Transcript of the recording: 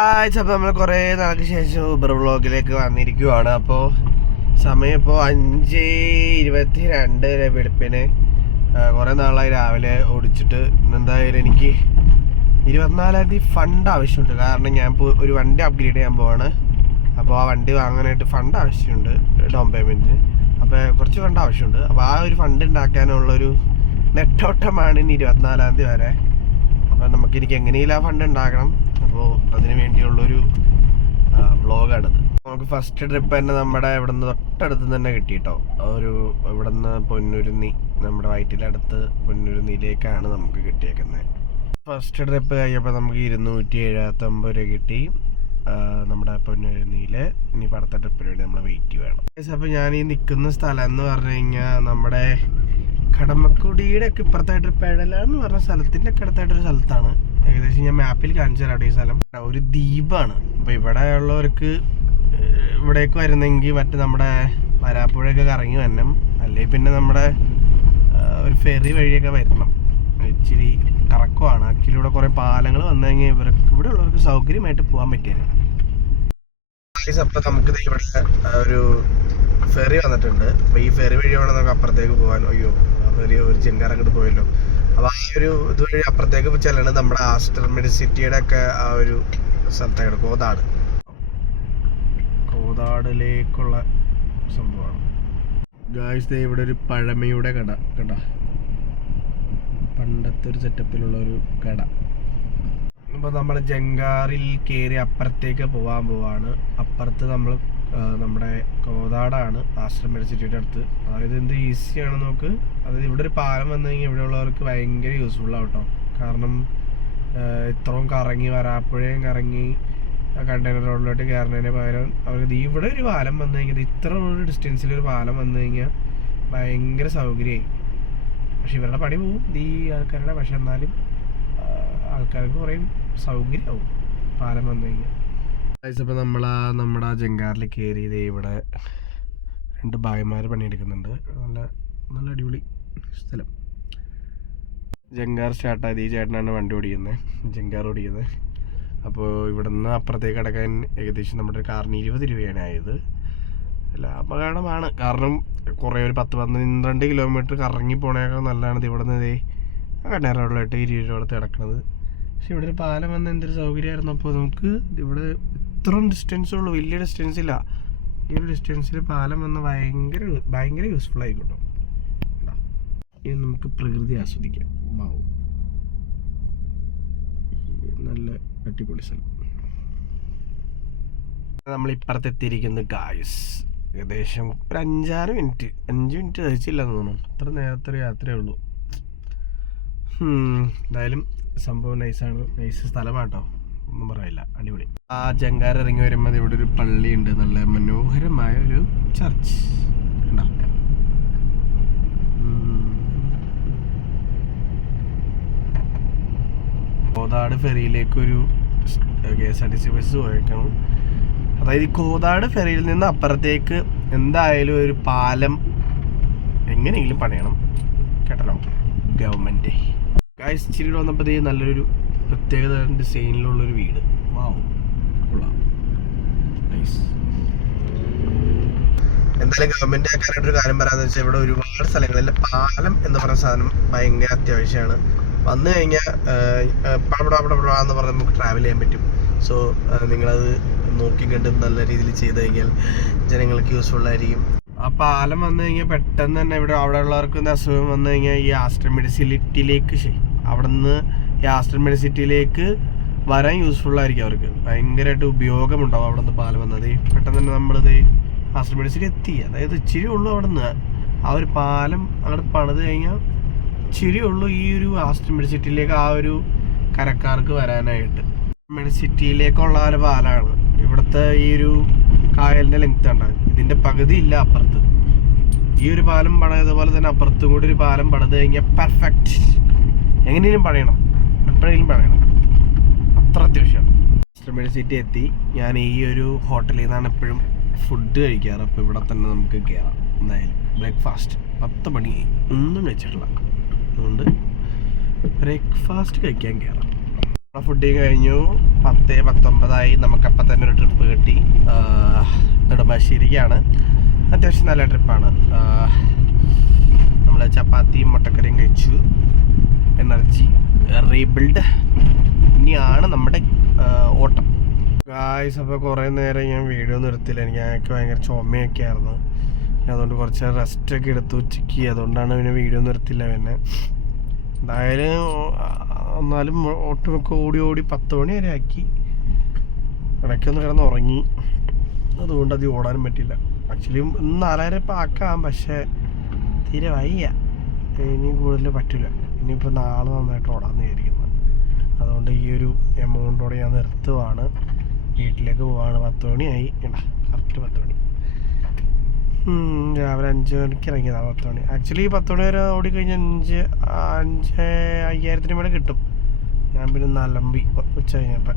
ആഴ്ച അപ്പോൾ നമ്മൾ കുറേ നാൾക്ക് ശേഷം ഊബർ വ്ളോഗിലേക്ക് വന്നിരിക്കുവാണ്. അപ്പോൾ സമയം ഇപ്പോൾ അഞ്ച് ഇരുപത്തി രണ്ട് വെളുപ്പിന്. കുറേ നാളായി രാവിലെ ഓടിച്ചിട്ട്. ഇന്നെന്തായാലും എനിക്ക് ഇരുപത്തിനാലാം തീയതി ഫണ്ട് ആവശ്യമുണ്ട്. കാരണം ഞാൻ ഇപ്പോൾ ഒരു വണ്ടി അപ്ഗ്രേഡ് ചെയ്യാൻ പോവാണ്. അപ്പോൾ ആ വണ്ടി വാങ്ങാനായിട്ട് ഫണ്ട് ആവശ്യമുണ്ട് ഡൗൺ പേയ്മെന്റിന് അപ്പോൾ കുറച്ച് ഫണ്ട് ആവശ്യമുണ്ട്. അപ്പോൾ ആ ഒരു ഫണ്ട് ഉണ്ടാക്കാനുള്ളൊരു നെട്ടോട്ടമാണ് ഇനി ഇരുപത്തിനാലാം തീയതി വരെ. അപ്പോൾ നമുക്ക് എനിക്ക് എങ്ങനെയും ആ ഫണ്ട് ഉണ്ടാക്കണം. അപ്പോൾ അതിന് വേണ്ടിയുള്ളൊരു വ്ളോഗാണിത്. നമുക്ക് ഫസ്റ്റ് ട്രിപ്പ് തന്നെ നമ്മുടെ ഇവിടെ നിന്ന് തൊട്ടടുത്ത് തന്നെ കിട്ടി കേട്ടോ ഒരു ഇവിടെ നിന്ന് പൊന്നുരുന്നി നമ്മുടെ വയറ്റിലടുത്ത് പൊന്നുരുന്നിയിലേക്കാണ് നമുക്ക് കിട്ടിയേക്കുന്നത് ഫസ്റ്റ് ട്രിപ്പ് കഴിഞ്ഞപ്പോൾ നമുക്ക് ഇരുന്നൂറ്റി എഴുപത്തൊമ്പത് രൂപ കിട്ടി നമ്മുടെ പൊന്നുരുന്നിയിൽ ഇനി അടുത്ത ട്രിപ്പിന് വേണ്ടി നമ്മൾ വെയിറ്റ് വേണം അപ്പോൾ ഞാൻ ഈ നിൽക്കുന്ന സ്ഥലം എന്ന് പറഞ്ഞു കഴിഞ്ഞാൽ നമ്മുടെ കടമക്കുടിയുടെ ഒക്കെ ഇപ്പുറത്തായിട്ടൊരു പെഴല എന്ന് പറഞ്ഞ സ്ഥലത്തിന്റെ ഒക്കെ അടുത്തായിട്ടൊരു സ്ഥലത്താണ്. ഏകദേശം ഞാൻ മാപ്പിൽ കാണിച്ചു തരാം ഈ സ്ഥലം. ഒരു ദ്വീപാണ്. അപ്പൊ ഇവിടെ ഉള്ളവർക്ക് ഇവിടേക്ക് വരുന്നെങ്കിൽ മറ്റേ നമ്മുടെ വരാപ്പുഴയൊക്കെ കറങ്ങി വരണം. അല്ലെങ്കിൽ പിന്നെ നമ്മുടെ ഒരു ഫെറി വഴിയൊക്കെ വരണം. ഇച്ചിരി കറക്കമാണ്. അക്കിലൂടെ കുറേ പാലങ്ങൾ വന്നു കഴിഞ്ഞാൽ ഇവർക്ക് ഇവിടെ ഉള്ളവർക്ക് സൗകര്യമായിട്ട് പോകാൻ പറ്റിയത് അപ്പൊ നമുക്ക് ദേ ഇവിടെ ഒരു ഫെറി വന്നിട്ടുണ്ട്. അപ്പൊ ഈ ഫെറി വഴിയാണ് നമുക്ക് അപ്പുറത്തേക്ക് പോകാൻ. അയ്യോ. ഫെറി ഒരു ജിൻകാർ അങ്ങോട്ട് പോയല്ലോ. അപ്പൊ ആ ഒരു ഇതുവഴി അപ്പുറത്തേക്ക് ചെല്ലണത് നമ്മുടെ ആസ്റ്റർ മെഡിസിറ്റിയുടെ ഒക്കെ ആ ഒരു സ്ഥലത്തേക്കാണ് കോതാട്. കോതാടിലേക്കുള്ള സംഭവമാണ്. ഗായ്സ് ഇവിടെ ഒരു പഴമയുടെ കട കട പണ്ടത്തെ ഒരു സെറ്റപ്പിലുള്ള ഒരു കട. ഇപ്പൊ നമ്മൾ ജങ്കാറിൽ കയറി അപ്പുറത്തേക്ക് പോവാൻ പോവാണ്. അപ്പുറത്ത് നമ്മൾ നമ്മുടെ കോതാടാണ് ആശ്രമ മെഡിസിറ്റിയുടെ അടുത്ത്. അതായത് എന്ത് ഈസിയാണ് നമുക്ക് അതായത് ഇവിടെ ഒരു പാലം വന്നു കഴിഞ്ഞാൽ ഇവിടെ ഉള്ളവർക്ക് ഭയങ്കര യൂസ്ഫുൾ ആവട്ടോ കാരണം ഇത്രയും കറങ്ങി വരാപ്പുഴയും കറങ്ങി കണ്ടെയ്നർ റോഡിലോട്ട് കയറുന്നതിന് പകരം അവർക്ക് ഇവിടെ ഒരു പാലം വന്നു കഴിഞ്ഞാൽ ഇത്ര ഒരു ഡിസ്റ്റൻസിൽ ഒരു പാലം വന്നു കഴിഞ്ഞാൽ ഭയങ്കര സൗകര്യമായി. പക്ഷെ ഇവരുടെ പണി പോവും. ഈ ആൾക്കാരുടെ പക്ഷെ എന്നാലും ആൾക്കാർക്ക് കുറേ സൗകര്യമാവും പാലം വന്നു കഴിഞ്ഞാൽ ഇപ്പോൾ നമ്മൾ നമ്മുടെ ജങ്കാറിൽ കയറി ദേ ഇവിടെ രണ്ട് ഭായിമാർ പണിയെടുക്കുന്നുണ്ട്. നല്ല നല്ല അടിപൊളി സ്ഥലം. ജങ്കാർ സ്റ്റാർട്ടായത് ഈ ചേട്ടനാണ് വണ്ടി ഓടിക്കുന്നത് ജങ്കാർ ഓടിക്കുന്നത് അപ്പോൾ ഇവിടെ നിന്ന് അപ്പുറത്തേക്ക് കിടക്കാൻ ഏകദേശം നമ്മുടെ ഒരു കാറിന് ഇരുപത് രൂപയാണ് ആയത്. ലാഭകരമാണ് കാരണം കുറേ ഒരു പത്ത് പന്ത്രണ്ട് കിലോമീറ്റർ കറങ്ങി പോണേക്കാൾ നല്ലതാണ് ഇത് ഇവിടെ നിന്ന് കണ്ണേറോഡിലായിട്ട് ഇരുപത് രൂപ കിടക്കണത് പക്ഷെ ഇവിടെ ഒരു പാലം വന്ന എന്തൊരു സൗകര്യമായിരുന്നു. അപ്പോൾ നമുക്ക് ഇവിടെ ഇത്രയും ഡിസ്റ്റൻസേ ഉള്ളൂ. വലിയ ഡിസ്റ്റൻസ് ഇല്ല. ഈ ഒരു ഡിസ്റ്റൻസിൽ പാലം വന്ന് ഭയങ്കര ഭയങ്കര യൂസ്ഫുൾ ആയിക്കോട്ടോ? ഇനി നമുക്ക് പ്രകൃതി ആസ്വദിക്കാം. വാവ്. നല്ല അടിപൊളി സ്ഥലം. നമ്മൾ ഇപ്പുറത്തെത്തിയിരിക്കുന്നു ഗായസ് ഏകദേശം ഒരു അഞ്ചാറ് മിനിറ്റ് അഞ്ച് മിനിറ്റ് കഴിച്ചില്ലെന്ന് തോന്നുന്നു. അത്ര നേരത്തെ ഒരു യാത്രയേ ഉള്ളൂ. എന്തായാലും സംഭവം നൈസാണ് നൈസ് സ്ഥലമാട്ടോ. ഒന്നും പറയില്ല. അടിപൊളി. ആ ജങ്കാർ ഇറങ്ങി വരുമ്പോൾ ഇവിടെ ഒരു പള്ളി ഉണ്ട് നല്ല മനോഹരമായ ഒരു ചർച്ച്. കോതാട് ഫെറിയിലേക്ക് ഒരു K S R T C bus പോയേക്കണം. അതായത് ഈ കോതാട് ഫെറിയിൽ നിന്ന് അപ്പുറത്തേക്ക് എന്തായാലും ഒരു പാലം എങ്ങനെയെങ്കിലും പണിയണം. കേട്ടല്ലോ? ഗവൺമെന്റ്. ഗായ്സ് ഇച്ചിരി വന്നപ്പോഴത്തേക്ക് നല്ലൊരു പ്രത്യേകത ഡിസൈനിലുള്ളൊരു വീട്. കൊള്ളാം. നൈസ് എന്തായാലും ഗവൺമെന്റ് ആക്കാനായിട്ട് ഒരു കാര്യം പറയാന്ന് വെച്ചാൽ ഇവിടെ ഒരുപാട് സ്ഥലങ്ങളിൽ പാലം എന്ന് പറയുന്ന സാധനം ഭയങ്കര അത്യാവശ്യമാണ്. വന്നു കഴിഞ്ഞാൽ പടപട എന്ന് പറഞ്ഞ് നമുക്ക് ട്രാവൽ ചെയ്യാൻ പറ്റും. സോ നിങ്ങളത് നോക്കി കണ്ട് നല്ല രീതിയിൽ ചെയ്ത് കഴിഞ്ഞാൽ ജനങ്ങൾക്ക് യൂസ്ഫുൾ ആയിരിക്കും. ആ പാലം വന്നു കഴിഞ്ഞാൽ പെട്ടെന്ന് തന്നെ ഇവിടെ അവിടെ ഉള്ളവർക്ക് അസുഖം? വന്നു കഴിഞ്ഞാൽ ഈ ആസ്റ്റർ മെഡിസിലിറ്റിയിലേക്ക് അവിടെ നിന്ന് ഈ ആസ്റ്റർ മെഡിസിറ്റിയിലേക്ക് വരാൻ യൂസ്ഫുൾ ആയിരിക്കും അവർക്ക്. ഭയങ്കരമായിട്ട് ഉപയോഗമുണ്ടാവും അവിടെ നിന്ന് പാലം വന്നത്. പെട്ടെന്ന് തന്നെ നമ്മളിത് ആസ്റ്റർ മെഡിസിറ്റി എത്തി അതായത് ഇച്ചിരി ഉള്ളൂ അവിടെ നിന്ന് ആ ഒരു പാലം അങ്ങോട്ട് പണിത് കഴിഞ്ഞാൽ ഇച്ചിരി ഉള്ളൂ ഈ ഒരു ആസ്റ്റർ മെഡിസിറ്റിയിലേക്ക് ആ ഒരു കരക്കാർക്ക് വരാനായിട്ട്. മെഡിസിറ്റിയിലേക്കുള്ള ഒരു പാലാണ്. ഇവിടുത്തെ ഈ ഒരു കായലിന്റെ ലെങ്ത് ഉണ്ടാകും ഇതിന്റെ പകുതി ഇല്ല അപ്പുറത്ത്. ഈ ഒരു പാലം പണിയതുപോലെ തന്നെ അപ്പുറത്തും കൂടി ഒരു പാലം പണിത് കഴിഞ്ഞാൽ പെർഫെക്റ്റ് എങ്ങനെയും പണിയണം. എപ്പോഴെങ്കിലും പറയണം. അത്ര അത്യാവശ്യമാണ് ആസ്റ്റർ സിറ്റി എത്തി. ഞാൻ ഈ ഒരു ഹോട്ടലിൽ നിന്നാണ് എപ്പോഴും ഫുഡ് കഴിക്കാറ്. അപ്പോൾ ഇവിടെ തന്നെ നമുക്ക് കയറാം എന്തായാലും ബ്രേക്ക്ഫാസ്റ്റ് പത്ത് മണി. ഒന്നും കഴിച്ചിട്ടില്ല. അതുകൊണ്ട് ബ്രേക്ക്ഫാസ്റ്റ് കഴിക്കാൻ കയറാം ഫുഡിങ് കഴിഞ്ഞു. പത്ത് പത്തൊമ്പതായി. നമുക്കപ്പം തന്നെ ഒരു ട്രിപ്പ് കിട്ടി. നെടുമ്പാശ്ശേരിക്കാണ്. അത്യാവശ്യം നല്ല ട്രിപ്പാണ് നമ്മൾ ചപ്പാത്തിയും മുട്ടക്കറിയും കഴിച്ചു. എനർജി റീബിൽഡ് ഇനിയാണ് നമ്മുടെ ഓട്ടം. ഗായ്സ് അപ്പോൾ കുറേ നേരം ഞാൻ വീഡിയോ നിർത്തില്ല എനിക്ക് ഞങ്ങൾക്ക് ഭയങ്കര ചുമയൊക്കെ ആയിരുന്നു. അതുകൊണ്ട് കുറച്ച് റെസ്റ്റ് ഒക്കെ എടുത്തു ഉച്ചയ്ക്ക് അതുകൊണ്ടാണ് പിന്നെ വീഡിയോ നിർത്തില്ല പിന്നെ. എന്തായാലും എന്നാലും ഒട്ടുമൊക്കെ ഓടി ഓടി പത്ത് മണി വരെ ആക്കി. ഇടയ്ക്കൊന്ന് കിടന്ന് ഉറങ്ങി. അതുകൊണ്ട് അത് ഓടാനും പറ്റില്ല. ആക്ച്വലി നാലായിരം ഇപ്പം ആക്കാം പക്ഷേ തീരെ വയ്യ. ഇനി കൂടുതൽ പറ്റില്ല ഇനിയിപ്പോൾ നാളെ നന്നായിട്ട് ഓടാമെന്ന് വിചാരിക്കുന്നത് അതുകൊണ്ട് ഈ ഒരു എമൗണ്ടോടെ ഞാൻ നിർത്തുവാണ്. വീട്ടിലേക്ക് പോവാണ്. പത്ത് മണിയായി. കറക്റ്റ് പത്ത് മണി. രാവിലെ അഞ്ച് മണിക്ക് ഇറങ്ങിയതാണ് പത്ത് മണി. ആക്ച്വലി പത്ത് മണി വരെ ഓടിക്കഴിഞ്ഞാൽ അഞ്ച് അഞ്ച് അയ്യായിരത്തിന് മേലെ കിട്ടും. ഞാൻ പിന്നെ നലമ്പി ഉച്ച കഴിഞ്ഞപ്പോൾ